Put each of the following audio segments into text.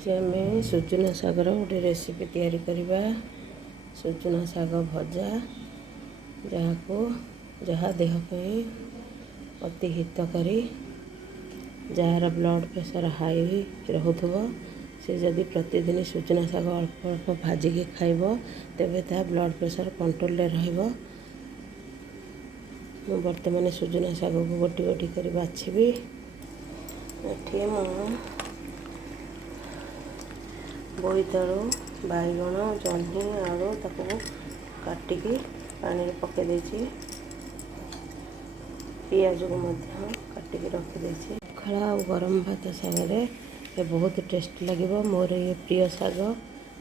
आज आम सुजुना शागर गोटे रेसिपी तैयारी करवा। सुजुना शाग भजा जहाँ देह अति हितकारी, जार ब्लड प्रेशर हाई रोथुव से जदि प्रतिदिन सुजुना शाग अल्प अल्प भाजिकी खाइब तेबे ता ब्लड प्रेशर कंट्रोल रहिबो। मु बर्तमान सुजुना शाग को गोटी गोटी कर बाछिबी। एठी मु बोईतालु बैगण जह्नी आलू ताको काटिकी पानी में पके देछि। पियाज को मध्य काटिकी रखी देछि। पखाला और गरम भात सागरे ये बहुत टेस्ट लगिबो। मोर ये प्रिय शाग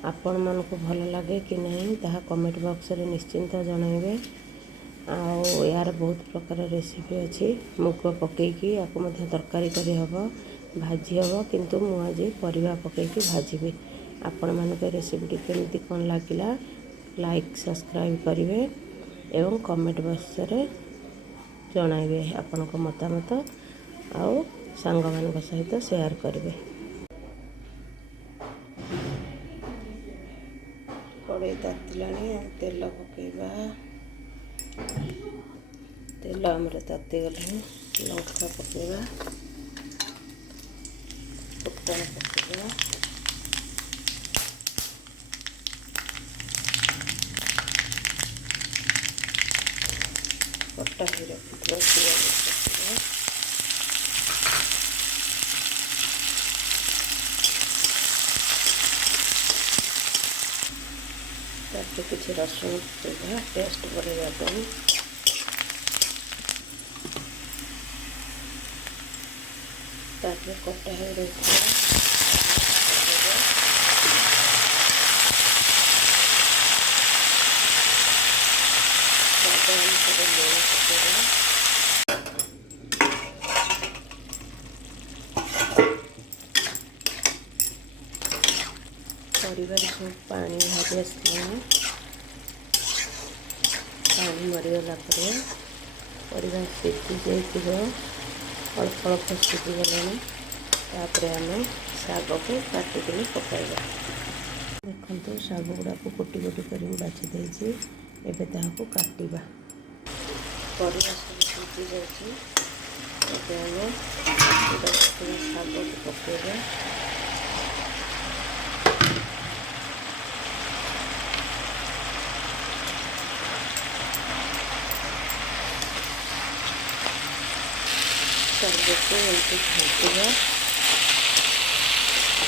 आपण मन को भल लगे कि नहीं ताहा कमेंट बॉक्स रे निश्चिंत जणाइबे। आउ यार बहुत प्रकार रेसिपी अच्छी मुग पकईकी आपको मध्य तरकारी करी हबो, भाजी हबो, किंतु मु आज परिवा पकईकी भाजीबी। आपण मानक रेसिपी केमती कौन लगिला लाइक सब्सक्राइब करेंगे एवं कमेंट बॉक्स रे जणाइबे आपण को मतामत आउ सांग मान सहित शेयर करेंगे। कड़े तातिलानी तेल पकेबा। तेल आमर ताती गले लंका पकेबा, फुटण पकेबा, कटा ही रखिथिबा पियाज पकेबा, ताके किछि रसुण पकेबा टेस्ट बढ़ेगा ପାଇଁ। ताके कटा ही रखिथिबा परिवार सब पानी भाजी आसला। पानी मरीगला परिवार सीझी जाइए अल्प अल्प सीझीगला। आम शाग को काटिक पकाइबा। देखो शाग गुड़ा को गोटी गोटी कर बाछि देछि। एबे ताहाको काटिबा। परिवा सब सीझी जाइए शाग को पकाइबा। शाग को एमती भाजवा।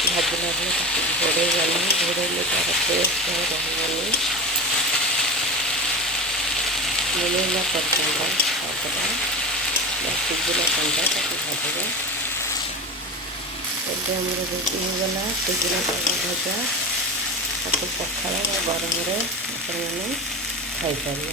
भाजला घोड़े गली घोड़े तार टेस्ट रही मिलेगा पर्यटन शागटा सीझला कंटा भाजवा। एबे आमर रेडी होगला सुजुना शाग भजा। ताको पखाल गरम खाई पारे।